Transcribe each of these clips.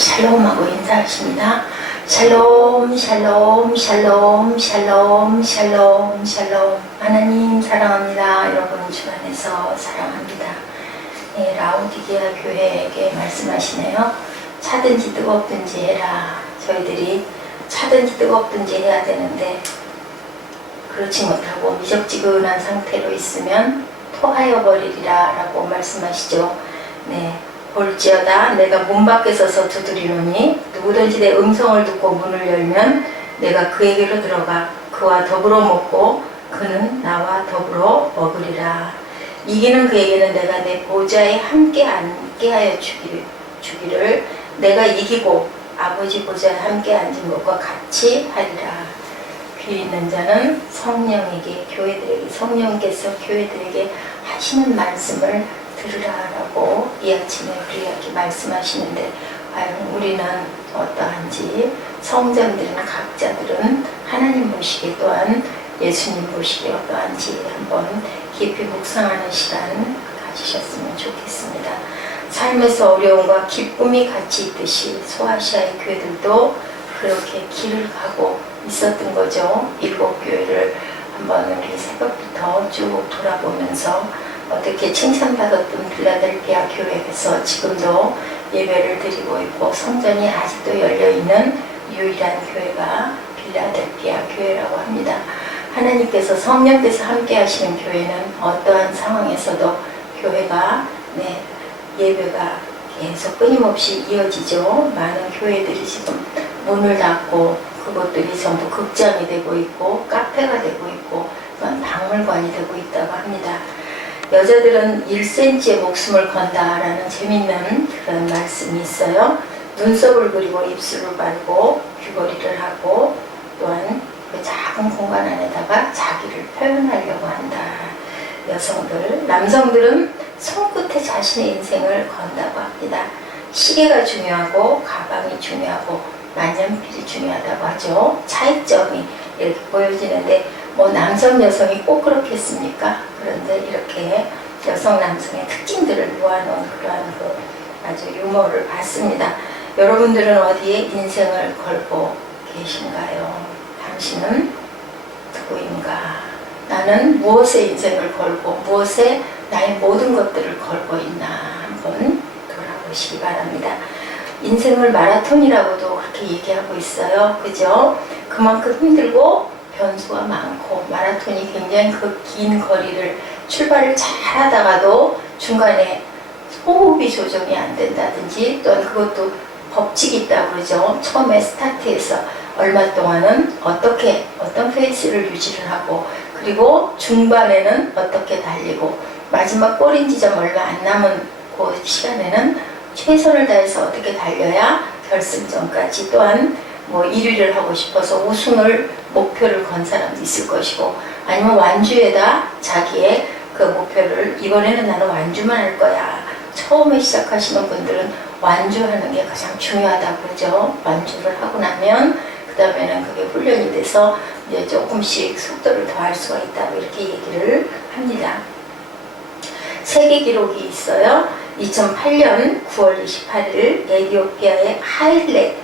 샬롬하고 인사하십니다. 샬롬 샬롬 샬롬 샬롬 샬롬 샬롬. 하나님 사랑합니다. 여러분 주 안에서 사랑합니다. 네, 라오디게아 교회에게 말씀하시네요. 차든지 뜨겁든지 해라. 저희들이 차든지 뜨겁든지 해야 되는데 그렇지 못하고 미적지근한 상태로 있으면 토하여 버리리라 라고 말씀하시죠. 네, 볼지어다 내가 문 밖에 서서 두드리노니 누구든지 내 음성을 듣고 문을 열면 내가 그에게로 들어가 그와 더불어 먹고 그는 나와 더불어 먹으리라. 이기는 그에게는 내가 내 보좌에 함께 앉게하여 주기를 내가 이기고 아버지 보좌에 함께 앉은 것과 같이 하리라. 귀 있는 자는 성령에게 성령께서 교회들에게 하시는 말씀을 들으라라고 이 아침에 우리에게 말씀하시는데 과연 우리는 어떠한지, 성전들은 각자들은 하나님 보시기에 또한 예수님 보시기에 어떠한지 한번 깊이 묵상하는 시간 가지셨으면 좋겠습니다. 삶에서 어려움과 기쁨이 같이 있듯이 소아시아의 교회들도 그렇게 길을 가고 있었던 거죠. 7교회를 한번 우리 새벽부터 쭉 돌아보면서 어떻게 칭찬받았던 필라델피아 교회에서 지금도 예배를 드리고 있고 성전이 아직도 열려있는 유일한 교회가 필라델피아 교회라고 합니다. 하나님께서 성령께서 함께 하시는 교회는 어떠한 상황에서도 교회가 예배가 계속 끊임없이 이어지죠. 많은 교회들이 지금 문을 닫고 그것들이 전부 극장이 되고 있고 카페가 되고 있고 또한 박물관이 되고 있다고 합니다. 여자들은 1cm의 목숨을 건다라는 재밌는 그런 말씀이 있어요. 눈썹을 그리고 입술을 바르고 귀걸이를 하고 또한 그 작은 공간 안에다가 자기를 표현하려고 한다. 여성들, 남성들은 손끝에 자신의 인생을 건다고 합니다. 시계가 중요하고 가방이 중요하고 만년필이 중요하다고 하죠. 차이점이 이렇게 보여지는데 남성 여성이 꼭 그렇겠습니까? 그런데 이렇게 여성 남성의 특징들을 모아놓은 그러한 아주 유머를 봤습니다. 여러분들은 어디에 인생을 걸고 계신가요? 당신은 누구인가? 나는 무엇에 인생을 걸고 무엇에 나의 모든 것들을 걸고 있나 한번 돌아보시기 바랍니다. 인생을 마라톤이라고도 그렇게 얘기하고 있어요. 그죠? 그만큼 힘들고 변수가 많고 마라톤이 굉장히 그 긴 거리를 출발을 잘 하다가도 중간에 호흡이 조정이 안 된다든지 또한 그것도 법칙이 있다고 그러죠. 처음에 스타트에서 얼마 동안은 어떤 페이스를 유지를 하고 그리고 중반에는 어떻게 달리고 마지막 골인 지점 얼마 안 남은 그 시간에는 최선을 다해서 어떻게 달려야 결승전까지 또한 1위를 하고 싶어서 우승을 목표를 건 사람도 있을 것이고 아니면 완주에다 자기의 그 목표를 이번에는 나는 완주만 할 거야. 처음에 시작하시는 분들은 완주하는 게 가장 중요하다고 그러죠. 완주를 하고 나면 그 다음에는 그게 훈련이 돼서 이제 조금씩 속도를 더할 수가 있다고 이렇게 얘기를 합니다. 세계 기록이 있어요. 2008년 9월 28일 에티오피아의 하일레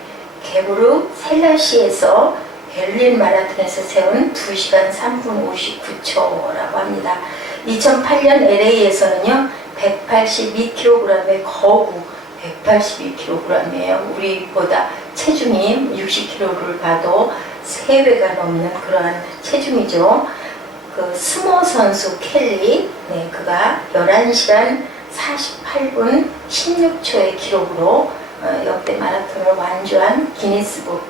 게브르 셀라시에서 베를린 마라톤에서 세운 2시간 3분 59초라고 합니다. 2008년 LA에서는요 182kg의 거구 182kg이에요. 우리보다 체중이 60kg를 봐도 3배가 넘는 그러한 체중이죠. 그 스모 선수 켈리, 그가 11시간 48분 16초의 기록으로 역대 마라톤을 완주한 기네스북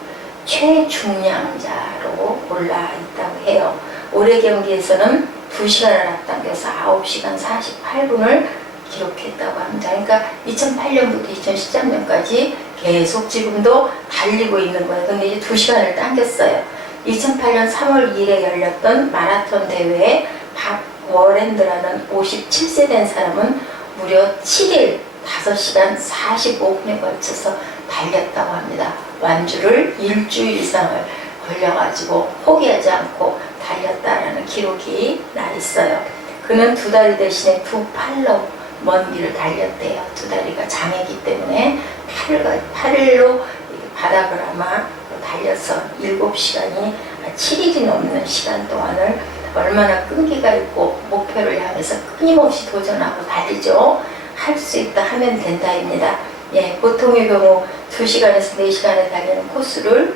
최중량자로 올라 있다고 해요. 올해 경기에서는 2시간을 앞당겨서 9시간 48분을 기록했다고 합니다. 그러니까 2008년부터 2013년까지 계속 지금도 달리고 있는 거예요. 근데 이제 2시간을 당겼어요. 2008년 3월 2일에 열렸던 마라톤 대회에 박 워랜드라는 57세 된 사람은 무려 7일 5시간 45분에 걸쳐서 달렸다고 합니다. 완주를 일주일 이상을 걸려가지고 포기하지 않고 달렸다라는 기록이 나 있어요. 그는 2다리 대신에 2팔로 먼 길을 달렸대요. 2다리가 장애기 때문에 8일로 바닥을 아마 달려서 7시간이 7일이 넘는 시간 동안을 얼마나 끈기가 있고 목표를 향해서 끊임없이 도전하고 달리죠. 할 수 있다 하면 된다입니다. 예, 보통의 경우 2시간에서 4시간에 달리는 코스를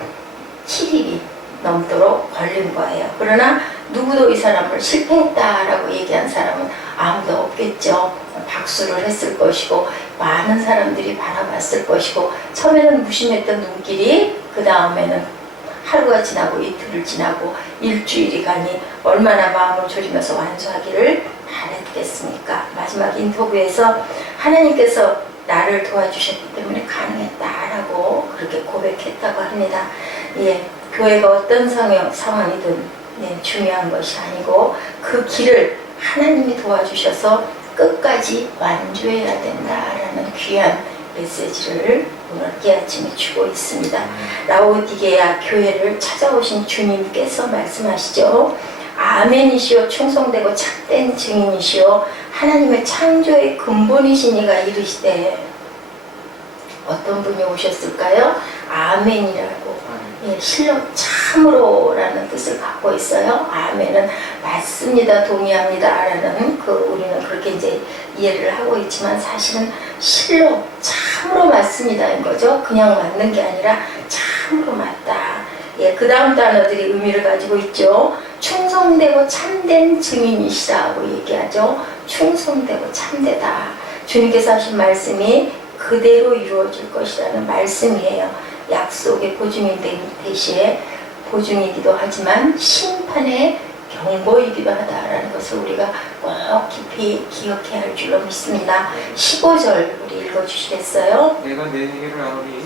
7일이 넘도록 걸린 거예요. 그러나 누구도 이 사람을 실패했다라고 얘기한 사람은 아무도 없겠죠. 박수를 했을 것이고 많은 사람들이 바라봤을 것이고 처음에는 무심했던 눈길이 그 다음에는 하루가 지나고 이틀을 지나고 일주일이 가니 얼마나 마음을 졸이면서 완수하기를 바랬겠습니까? 마지막 인터뷰에서 하나님께서 나를 도와주셨기 때문에 가능했다라고 그렇게 고백했다고 합니다. 예, 교회가 어떤 상황이든 중요한 것이 아니고 그 길을 하나님이 도와주셔서 끝까지 완주해야 된다라는 귀한 메시지를 오늘 깨아침에 주고 있습니다. 라오디게아 교회를 찾아오신 주님께서 말씀하시죠. 아멘이시오 충성되고 참된 증인이시오 하나님의 창조의 근본이신 이가 이르시되 어떤 분이 오셨을까요? 아멘이라고 실로 참으로라는 뜻을 갖고 있어요. 아멘은 맞습니다, 동의합니다 라는 우리는 그렇게 이제 이해를 하고 있지만 사실은 실로 참으로 맞습니다인 거죠. 그냥 맞는 게 아니라 참으로 맞다. 예, 그 다음 단어들이 의미를 가지고 있죠. 충성되고 참된 증인이시라고 얘기하죠. 충성되고 참되다. 주님께서 하신 말씀이 그대로 이루어질 것이라는 말씀이에요. 약속의 보증인 대시에 보증이기도 하지만 심판의 경고이기도 하다라는 것을 우리가 꼭 깊이 기억해야 할 줄로 믿습니다. 15절 우리 읽어주시겠어요? 내가 내 행위를 아노니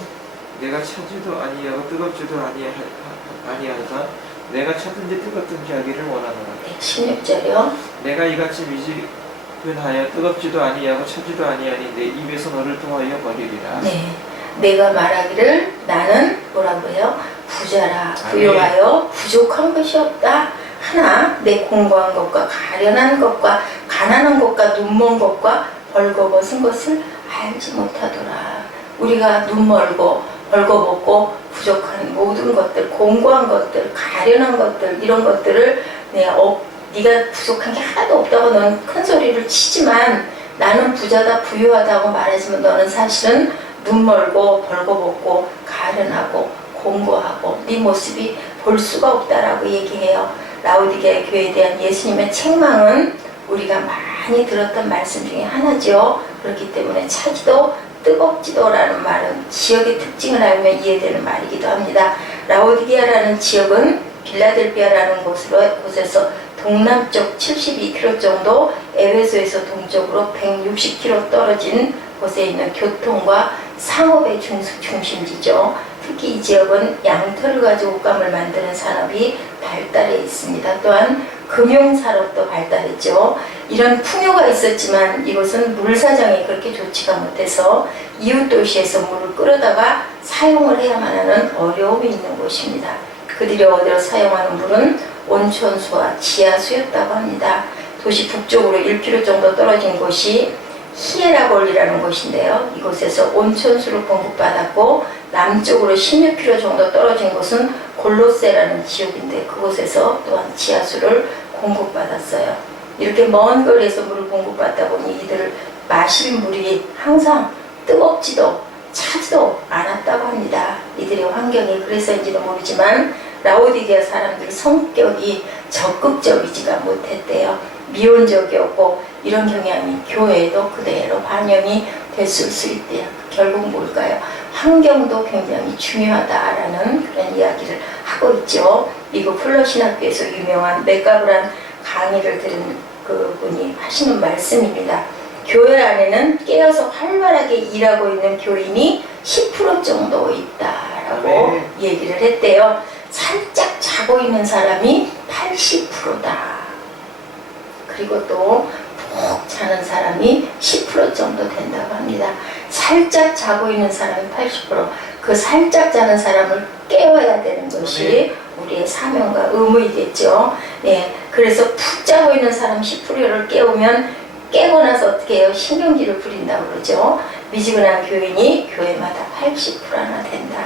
내가 차지도 아니하고 뜨겁지도 아니하다 내가 차든지 뜨겁든지 하기를 원하노라. 네, 16절이요. 내가 이같이 미지근하여 뜨겁지도 아니하고 차지도 아니하니 내 입에서 너를 통하여 버리리라. 네, 내가 말하기를 나는 뭐라고 해요? 부자라 부요하여 부족한 것이 없다. 하나 내 공고한 것과 가련한 것과 가난한 것과 눈먼 것과 벌거벗은 것을 알지 못하더라. 우리가 눈멀고 벌거벗고 부족한 모든 것들, 공고한 것들, 가련한 것들 이런 것들을 네가 부족한 게 하나도 없다고 너는 큰 소리를 치지만 나는 부자다 부유하다고 말하지만 너는 사실은 눈멀고 벌거벗고 가련하고 공고하고 네 모습이 볼 수가 없다라고 얘기해요. 라오디게아 교회에 대한 예수님의 책망은 우리가 많이 들었던 말씀 중에 하나죠. 그렇기 때문에 차지도 뜨겁지도라는 말은 지역의 특징을 알면 이해되는 말이기도 합니다. 라오디게아라는 지역은 빌라델피아라는 곳에서 동남쪽 72km 정도, 에베소에서 동쪽으로 160km 떨어진 곳에 있는 교통과 상업의 중심지죠. 특히 이 지역은 양털을 가지고 옷감을 만드는 산업이 발달해 있습니다. 또한 금융산업도 발달했죠. 이런 풍요가 있었지만 이곳은 물 사정이 그렇게 좋지가 못해서 이웃 도시에서 물을 끌어다가 사용을 해야만 하는 어려움이 있는 곳입니다. 그들이 얻어 사용하는 물은 온천수와 지하수였다고 합니다. 도시 북쪽으로 1km 정도 떨어진 곳이 히에라볼이라는 곳인데요. 이곳에서 온천수를 공급받았고 남쪽으로 16km 정도 떨어진 곳은 골로세라는 지역인데 그곳에서 또한 지하수를 공급받았어요. 이렇게 먼 거리에서 물을 공급받다 보니 이들을 마실 물이 항상 뜨겁지도 차지도 않았다고 합니다. 이들의 환경이 그래서인지는 모르지만 라오디게아 사람들 성격이 적극적이지가 못했대요. 미온적이었고 이런 경향이 교회에도 그대로 반영이 됐을 수 있대요. 결국 뭘까요? 환경도 굉장히 중요하다라는 그런 이야기를 하고 있죠. 미국 플러신학교에서 유명한 맥가브란 강의를 들은 그분이 하시는 말씀입니다. 교회 안에는 깨어서 활발하게 일하고 있는 교인이 10% 정도 있다라고 얘기를 했대요. 살짝 자고 있는 사람이 80%다. 그리고 또 푹 자는 사람이 10% 정도 된다고 합니다. 살짝 자고 있는 사람이 80%, 그 살짝 자는 사람을 깨워야 되는 것이 우리의 사명과 의무이겠죠. 네, 그래서 푹 자고 있는 사람 10%를 깨우면 깨고 나서 어떻게 해요? 신경질을 부린다고 그러죠. 미지근한 교인이 교회마다 80%나 된다.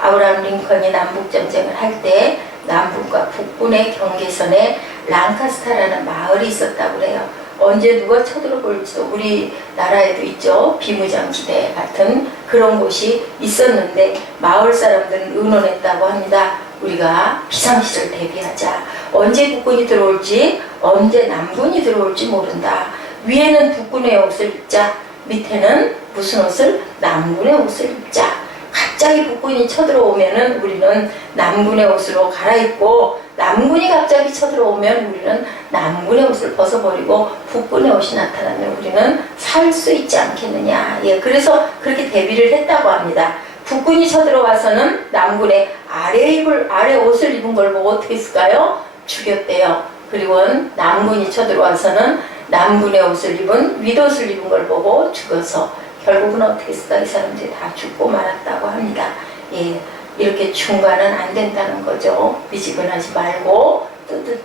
아브라함 링컨이 남북전쟁을 할 때 남북과 북군의 경계선에 랑카스타라는 마을이 있었다고 그래요. 언제 누가 쳐들어볼지도 우리나라에도 있죠. 비무장지대 같은 그런 곳이 있었는데 마을 사람들은 의논했다고 합니다. 우리가 비상시를 대비하자. 언제 북군이 들어올지 언제 남군이 들어올지 모른다. 위에는 북군의 옷을 입자. 밑에는 무슨 옷을? 남군의 옷을 입자. 갑자기 북군이 쳐들어오면은 우리는 남군의 옷으로 갈아입고 남군이 갑자기 쳐들어오면 우리는 남군의 옷을 벗어버리고 북군의 옷이 나타나면 우리는 살 수 있지 않겠느냐. 예, 그래서 그렇게 대비를 했다고 합니다. 북군이 쳐들어와서는 남군의 아래 옷을 입은 걸 보고 어떻게 했을까요? 죽였대요. 그리고 남군이 쳐들어와서는 남군의 옷을 입은 윗옷을 입은 걸 보고 죽여서 결국은 어떻게 했을까? 이 사람들이 다 죽고 말았다고 합니다. 예, 이렇게 중간은 안 된다는 거죠. 미지근하지 말고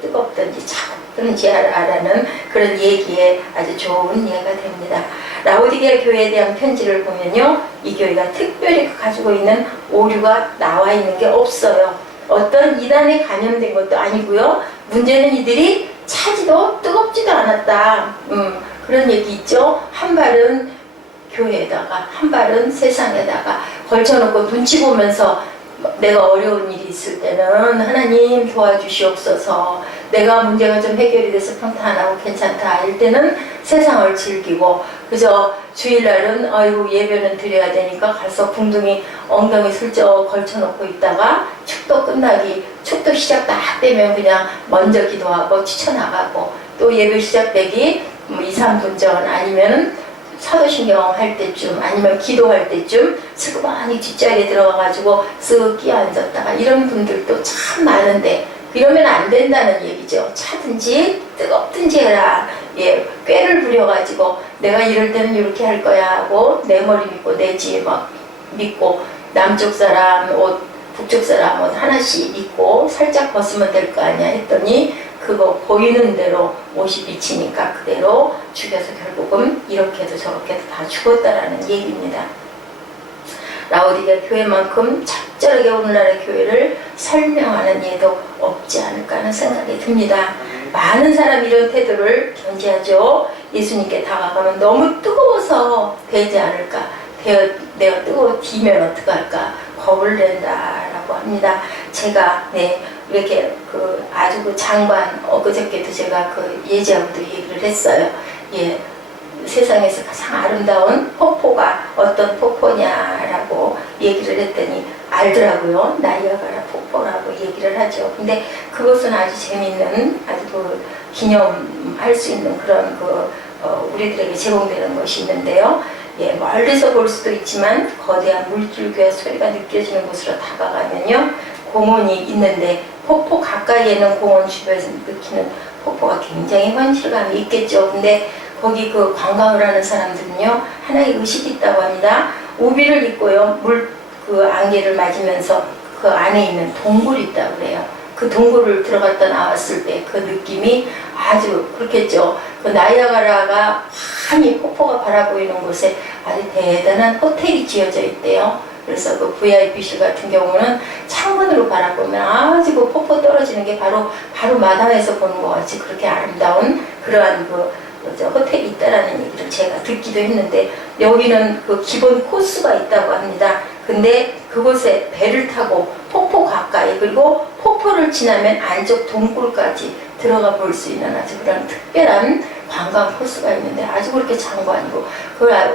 뜨겁든지 차갑든지 하라는 그런 얘기에 아주 좋은 예가 됩니다. 라오디게아 교회에 대한 편지를 보면요, 이 교회가 특별히 가지고 있는 오류가 나와 있는 게 없어요. 어떤 이단에 감염된 것도 아니고요. 문제는 이들이 차지도 뜨겁지도 않았다. 그런 얘기 있죠. 한 발은 교회에다가 한 발은 세상에다가 걸쳐놓고 눈치 보면서 내가 어려운 일이 있을 때는 하나님 도와주시옵소서, 내가 문제가 좀 해결이 돼서 평탄하고 괜찮다 할 때는 세상을 즐기고, 그저 주일날은 아이고 예배는 드려야 되니까 가서 궁둥이 엉덩이 슬쩍 걸쳐놓고 있다가 축도 시작 딱 되면 그냥 먼저 기도하고 뛰쳐나가고, 또 예배 시작되기 2, 3분 전 아니면은 사도신경 할 때쯤 아니면 기도할 때쯤 스그머니 뒷자리에 들어가가지고 쓱 끼어 앉았다가 이런 분들도 참 많은데, 이러면 안 된다는 얘기죠. 차든지 뜨겁든지 해라. 예, 꾀를 부려가지고 내가 이럴 때는 이렇게 할 거야 하고 내 머리 믿고 내 지혜 막 믿고 남쪽 사람 옷 북쪽 사람 옷 하나씩 입고 살짝 벗으면 될 거 아니야 했더니 그거 보이는 대로 옷이 비치니까 그대로 죽여서 결국은 이렇게도 저렇게도 다 죽었다라는 얘기입니다. 라오디게아 교회만큼 적절하게 오늘날의 교회를 설명하는 예도 없지 않을까 하는 생각이 듭니다. 많은 사람이 이런 태도를 견지하죠. 예수님께 다가가면 너무 뜨거워서 되지 않을까, 내가 뜨거워 뒤면 어떡할까 겁을 낸다라고 합니다. 제가 이렇게 아주 그 장관 엊그저께도 제가 예지하고도 얘기를 했어요. 예, 세상에서 가장 아름다운 폭포가 어떤 폭포냐라고 얘기를 했더니 알더라고요. 나이아가라 폭포라고 얘기를 하죠. 근데 그것은 아주 재밌는, 아주 기념할 수 있는 그런 우리들에게 제공되는 것이 있는데요. 예, 멀리서 볼 수도 있지만 거대한 물줄기와 소리가 느껴지는 곳으로 다가가면요, 공원이 있는데 폭포 가까이에 있는 공원 주변에서 느끼는 폭포가 굉장히 현실감이 있겠죠. 근데 거기 관광을 하는 사람들은요, 하나의 의식이 있다고 합니다. 우비를 입고요, 안개를 맞으면서 그 안에 있는 동굴이 있다고 그래요. 그 동굴을 들어갔다 나왔을 때 그 느낌이 아주 그렇겠죠. 그 나이아가라가 환히 폭포가 바라보이는 곳에 아주 대단한 호텔이 지어져 있대요. 그래서 그 VIP실 같은 경우는 창문으로 바라보면 아주 그 폭포 떨어지는 게 바로 마당에서 보는 것 같이 그렇게 아름다운 그러한 호텔이 있다라는 얘기를 제가 듣기도 했는데, 여기는 그 기본 코스가 있다고 합니다. 근데 그곳에 배를 타고 폭포 가까이, 그리고 폭포를 지나면 안쪽 동굴까지 들어가 볼 수 있는 아주 그런 특별한 관광 코스가 있는데, 아주 그렇게 장관이고,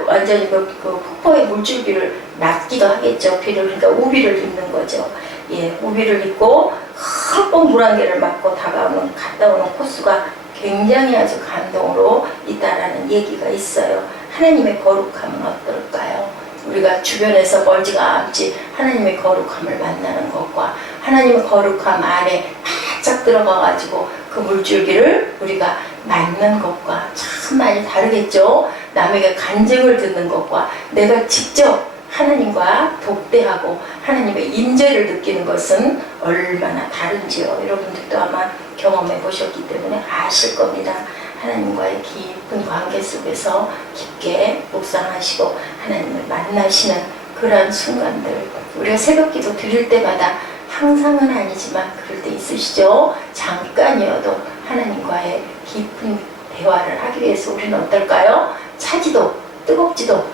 완전히 그 폭포의 물줄기를 맞기도 하겠죠. 그러니까 우비를 입는 거죠. 예, 우비를 입고 흠뻑 물안개를 맞고 갔다 오는 코스가 굉장히 아주 감동으로 있다라는 얘기가 있어요. 하나님의 거룩함은 어떨까요? 우리가 주변에서 멀지가 않지 하나님의 거룩함을 만나는 것과 하나님의 거룩함 안에 바짝 들어가가지고 그 물줄기를 우리가 맞는 것과 참 많이 다르겠죠. 남에게 간증을 듣는 것과 내가 직접 하나님과 독대하고 하나님의 임재를 느끼는 것은 얼마나 다른지요. 여러분들도 아마 경험해 보셨기 때문에 아실 겁니다. 하나님과의 깊은 관계 속에서 깊게 묵상하시고 하나님을 만나시는 그러한 순간들, 우리가 새벽기도 드릴 때마다 항상은 아니지만 그럴 때 있으시죠? 잠깐이어도 하나님과의 깊은 대화를 하기 위해서 우리는 어떨까요? 차지도 뜨겁지도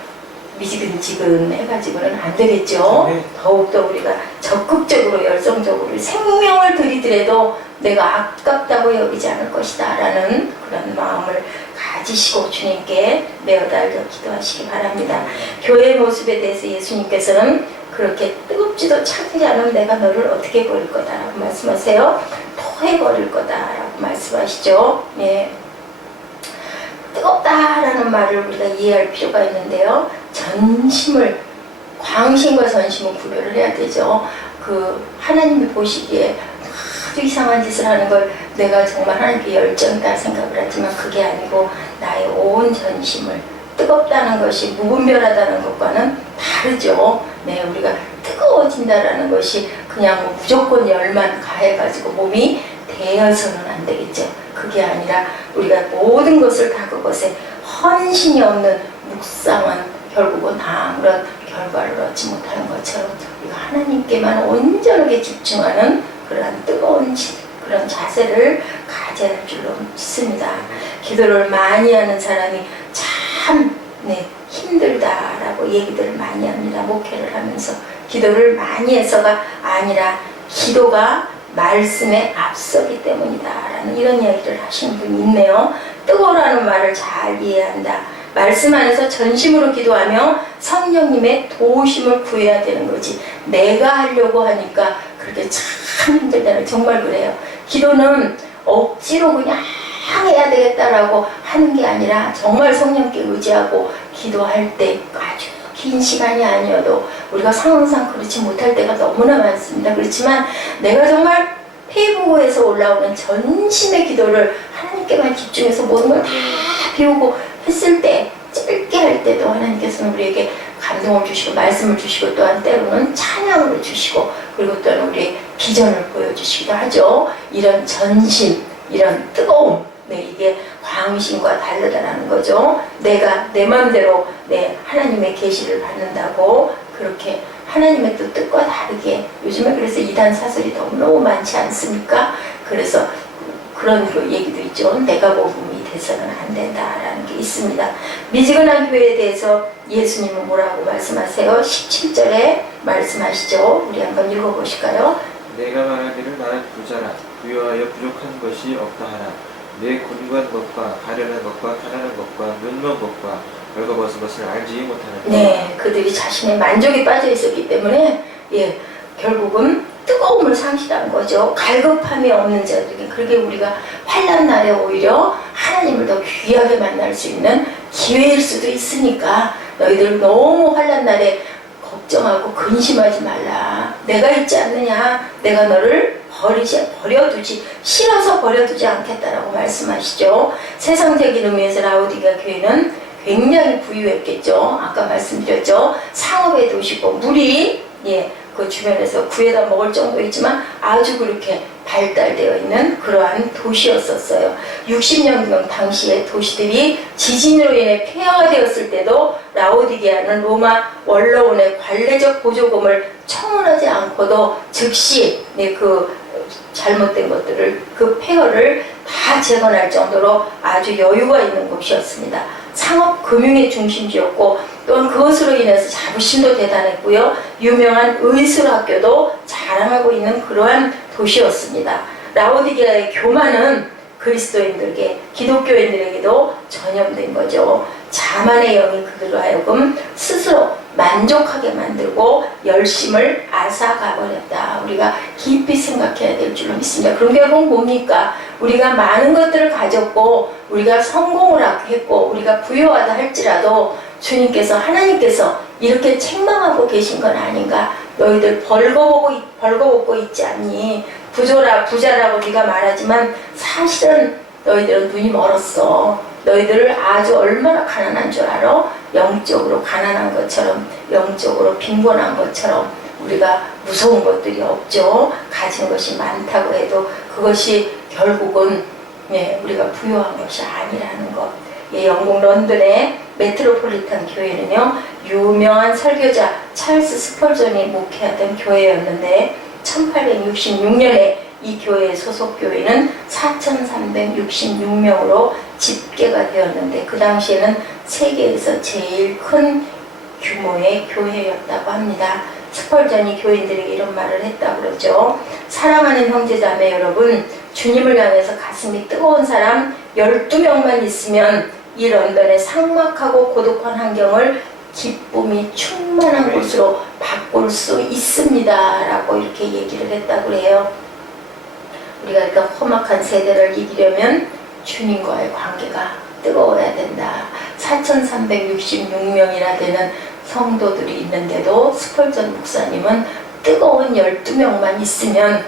미지근지근 해가지고는 안 되겠죠. 네. 더욱더 우리가 적극적으로 열성적으로 생명을 들이더라도 내가 아깝다고 여기지 않을 것이다 라는 그런 마음을 가지시고 주님께 매어달려 기도하시기 바랍니다. 교회의 모습에 대해서 예수님께서는 그렇게 뜨겁지도 차지 않은 내가 너를 어떻게 버릴 거다라고 말씀하세요. 토해버릴 거다라고 말씀하시죠. 예. 뜨겁다라는 말을 우리가 이해할 필요가 있는데요. 전심을, 광심과 전심은 구별을 해야 되죠. 하나님이 보시기에 아주 이상한 짓을 하는 걸 내가 정말 하나님께 열정이다 생각을 하지만 그게 아니고 나의 온 전심을, 뜨겁다는 것이 무분별하다는 것과는 다르죠. 네, 우리가 뜨거워진다라는 것이 그냥 무조건 열만 가해가지고 몸이 데여서는 안 되겠죠. 그게 아니라 우리가 모든 것을 다 그것에 헌신이 없는 묵상은 결국은 아무런 결과를 얻지 못하는 것처럼 우리가 하나님께만 온전하게 집중하는 그러한 뜨거운 그런 자세를 가져야 할 줄로 믿습니다. 기도를 많이 하는 사람이 참 힘들다라고 얘기들을 많이 합니다. 목회를 하면서 기도를 많이 해서가 아니라 기도가 말씀에 앞서기 때문이다 라는 이런 이야기를 하시는 분이 있네요. 뜨거워라는 말을 잘 이해한다. 말씀 안에서 전심으로 기도하며 성령님의 도우심을 구해야 되는 거지 내가 하려고 하니까 그렇게 참 힘들다는, 정말 그래요. 기도는 억지로 그냥 해야 되겠다라고 하는 게 아니라 정말 성령께 의지하고 기도할 때 아주 긴 시간이 아니어도 우리가 상황상 그렇지 못할 때가 너무나 많습니다. 그렇지만 내가 정말 폐부에서 올라오는 전심의 기도를 하나님께만 집중해서 모든 걸 다 비우고 했을 때, 짧게 할 때도 하나님께서는 우리에게 감동을 주시고 말씀을 주시고 또한 때로는 찬양을 주시고 그리고 또한 우리의 비전을 보여주시기도 하죠. 이런 전심, 이런 뜨거움, 이게 광신과 다르다라는 거죠. 내가 내 마음대로 하나님의 계시를 받는다고 그렇게 하나님의 또 뜻과 다르게, 요즘에 그래서 이단 사설이 너무 많지 않습니까? 그래서 그런 그 얘기도 있죠. 내가 복음이 돼서는 안 된다라는 게 있습니다. 미지근한 교회에 대해서 예수님은 뭐라고 말씀하세요? 17절에 말씀하시죠. 우리 한번 읽어보실까요? 내가 말하기를 나는 부자라 부여하여 부족한 것이 없다 하나 내 곤고한 것과 가련한 것과 가난한 것과 눈먼 것과 벌거벗은 것을 알지 못하는 네, 그들이 자신의 만족에 빠져 있었기 때문에 결국은 뜨거움을 상실한 거죠. 갈급함이 없는 자들이. 그렇게 우리가 환난 날에 오히려 하나님을 더 귀하게 만날 수 있는 기회일 수도 있으니까 너희들 너무 환난 날에 걱정하고 근심하지 말라. 내가 있지 않느냐. 내가 너를 버려두지, 싫어서 버려두지 않겠다라고 말씀하시죠. 세상적인 의미에서 라오디게아 교회는 굉장히 부유했겠죠. 아까 말씀드렸죠. 상업의 도시고 물이 그 주변에서 구해다 먹을 정도이지만 아주 그렇게 발달되어 있는 그러한 도시였었어요. 60년경 당시에 도시들이 지진으로 인해 폐허가 되었을 때도 라오디게아는 로마 원로원의 관례적 보조금을 청원하지 않고도 즉시 그 잘못된 것들을, 그 폐허를 다 재건할 정도로 아주 여유가 있는 곳이었습니다. 상업 금융의 중심지였고 또한 그것으로 인해서 자부심도 대단했고요. 유명한 의술학교도 자랑하고 있는 그러한 도시였습니다. 라오디게아의 교만은 그리스도인들에게, 기독교인들에게도 전염된 거죠. 자만의 영이 그들로 하여금 스스로 만족하게 만들고 열심을 앗아가버렸다. 우리가 깊이 생각해야 될 줄로 믿습니다. 그런 결국 뭡니까? 우리가 많은 것들을 가졌고 우리가 성공을 했고 우리가 부유하다 할지라도 주님께서, 하나님께서 이렇게 책망하고 계신 건 아닌가? 너희들 벌거벗고 있지 않니? 부자라고 네가 말하지만 사실은 너희들은 눈이 멀었어. 너희들을 아주 얼마나 가난한 줄 알아? 영적으로 가난한 것처럼, 영적으로 빈곤한 것처럼 우리가 무서운 것들이 없죠. 가진 것이 많다고 해도 그것이 결국은 네, 우리가 부유한 것이 아니라는 것. 예, 영국 런던의 메트로폴리탄 교회는요, 유명한 설교자 찰스 스펄전이 목회하던 교회였는데 1866년에 이 교회의 소속 교회는 4,366명으로 집계가 되었는데 그 당시에는 세계에서 제일 큰 규모의 교회였다고 합니다. 스펄전이 교인들에게 이런 말을 했다고 그러죠. 사랑하는 형제자매 여러분, 주님을 향해서 가슴이 뜨거운 사람 12명만 있으면 이 런던의 삭막하고 고독한 환경을 기쁨이 충만한 곳으로 바꿀 수 있습니다. 라고 이렇게 얘기를 했다고 해요. 우리가 그러니까 험악한 세대를 이기려면 주님과의 관계가 뜨거워야 된다. 4,366명이나 되는 성도들이 있는데도 스펄전 목사님은 뜨거운 12명만 있으면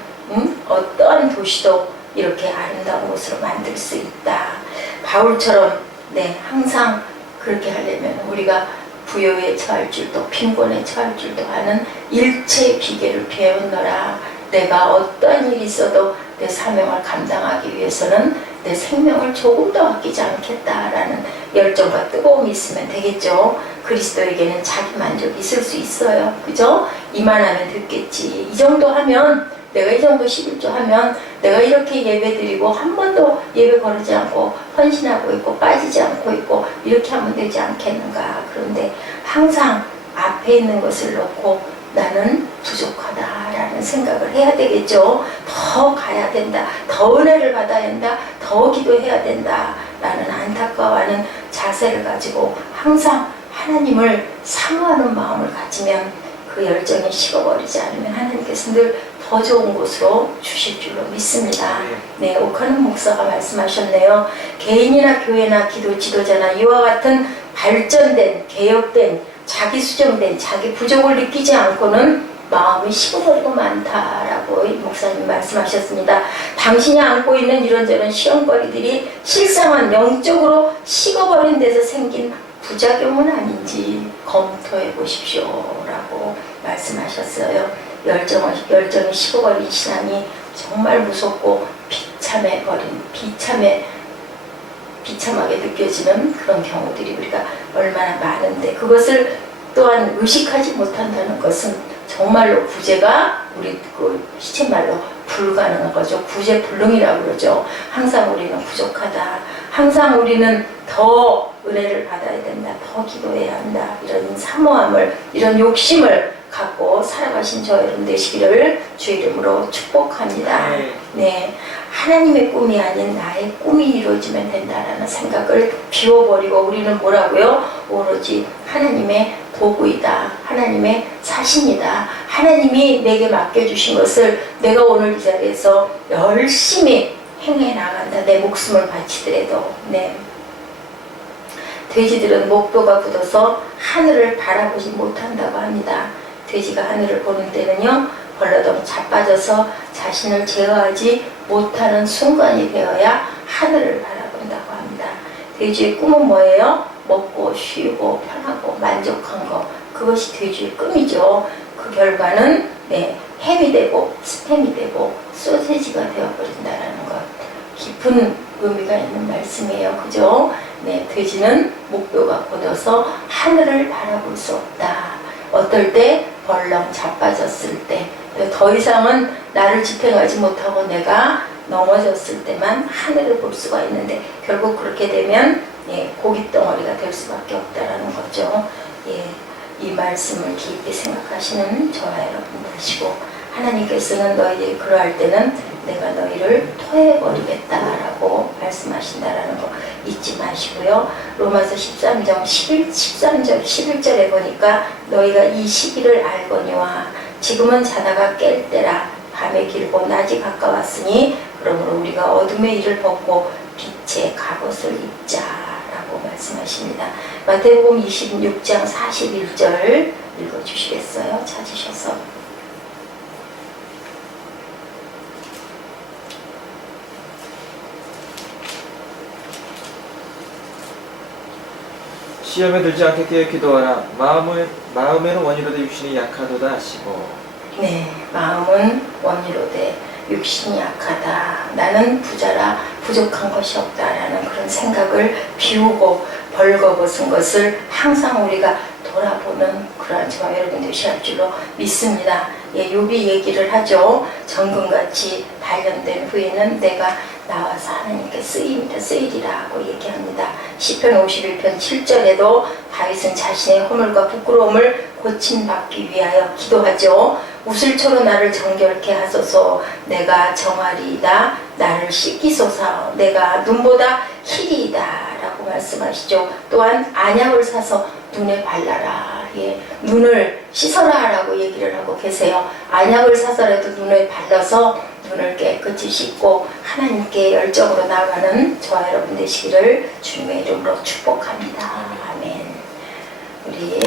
어떠한 도시도 이렇게 아름다운 곳으로 만들 수 있다. 바울처럼 항상 그렇게 하려면 우리가 부요에 처할 줄도 빈곤에 처할 줄도 아는 일체의 비결을 배웠노라. 내가 어떠한 일이 있어도 내 사명을 감당하기 위해서는 내 생명을 조금도 아끼지 않겠다라는 열정과 뜨거움이 있으면 되겠죠. 그리스도에게는 자기 만족이 있을 수 있어요. 그죠? 이만하면 됐겠지. 이 정도 하면, 내가 이 정도 11조 하면 내가 이렇게 예배 드리고 한 번도 예배 거르지 않고 헌신하고 있고 빠지지 않고 있고 이렇게 하면 되지 않겠는가. 그런데 항상 앞에 있는 것을 놓고 나는 부족하다라는 생각을 해야 되겠죠. 더 가야 된다. 더 은혜를 받아야 된다. 더 기도해야 된다라는 안타까워하는 자세를 가지고 항상 하나님을 사모하는 마음을 가지면 그 열정이 식어버리지 않으면 하나님께서 늘 더 좋은 곳으로 주실 줄로 믿습니다. 네, 오카는 목사가 말씀하셨네요. 개인이나 교회나 기도 지도자나 이와 같은 발전된, 개혁된, 자기 수정된, 자기 부족을 느끼지 않고는 마음이 식어버리고 많다라고 이 목사님 말씀하셨습니다. 당신이 안고 있는 이런저런 시험거리들이 실상은 영적으로 식어버린 데서 생긴 부작용은 아닌지 검토해 보십시오 라고 말씀하셨어요. 열정이 식어버린 신앙이 정말 무섭고 비참하게 느껴지는 그런 경우들이 우리가 얼마나 많은데, 그것을 또한 의식하지 못한다는 것은 정말로 구제가 우리 그 시체말로 불가능한 거죠. 구제불능이라고 그러죠. 항상 우리는 부족하다. 항상 우리는 더 은혜를 받아야 된다. 더 기도해야 한다. 이런 사모함을, 이런 욕심을 갖고 살아가신 저 여러분 되시기를 주 이름으로 축복합니다. 네, 하나님의 꿈이 아닌 나의 꿈이 이루어지면 된다라는 생각을 비워버리고 우리는 뭐라고요? 오로지 하나님의 도구이다. 하나님의 사신이다. 하나님이 내게 맡겨주신 것을 내가 오늘 이 자리에서 열심히 행해 나간다. 내 목숨을 바치더라도. 네. 돼지들은 목뼈가 굳어서 하늘을 바라보지 못한다고 합니다. 돼지가 하늘을 보는 때는요, 벌러덩 자빠져서 자신을 제어하지 못하는 순간이 되어야 하늘을 바라본다고 합니다. 돼지의 꿈은 뭐예요? 먹고 쉬고 편하고 만족한 거. 그것이 돼지의 꿈이죠. 그 결과는 햄이 되고 스팸이 되고 소세지가 되어버린다는 것. 깊은 의미가 있는 말씀이에요. 그죠? 네, 돼지는 목뼈가 곧어서 하늘을 바라볼 수 없다. 어떨 때? 벌렁 자빠졌을 때, 더 이상은 나를 지탱하지 못하고 내가 넘어졌을 때만 하늘을 볼 수가 있는데, 결국 그렇게 되면 고깃덩어리가 될 수밖에 없다라는 거죠. 이 말씀을 깊이 생각하시는 저와 여러분 되시고, 하나님께서는 너희들이 그러할 때는 내가 너희를 토해버리겠다라고 말씀하신다라는 거 잊지 마시고요. 로마서 13장 11절에 보니까 너희가 이 시기를 알거니와 지금은 자다가 깰 때라. 밤에 길고 낮이 가까웠으니 그러므로 우리가 어둠의 일을 벗고 빛의 갑옷을 입자라고 말씀하십니다. 마태복음 26장 41절 읽어주시겠어요? 찾으셔서. 시험에 들지 않게 깨어 기도하라. 마음에는 원이로되 육신이 약하도다 하시고. 네, 마음은 원이로되 육신이 약하다. 나는 부자라 부족한 것이 없다라는 그런 생각을 비우고 벌거벗은 것을 항상 우리가 돌아보는 그러한 저와 여러분 되실 줄로 믿습니다. 예, 욥이 얘기를 하죠. 정금같이 단련된 후에는 내가 나와서 하나님께 쓰이리라고 얘기합니다. 시편 51편 7절에도 다윗은 자신의 허물과 부끄러움을 고침받기 위하여 기도하죠. 우슬초로 나를 정결케 하소서. 내가 정하리이다. 나를 씻기소서. 내가 눈보다 희리이다 라고 말씀하시죠. 또한 안약을 사서 눈에 발라라. 예, 눈을 씻어라 라고 얘기를 하고 계세요. 안약을 사서라도 눈에 발라서 눈을 깨끗이 씻고 하나님께 열정으로 나아가는 저와 여러분 되시기를 주님의 이름으로 축복합니다. 아멘. 우리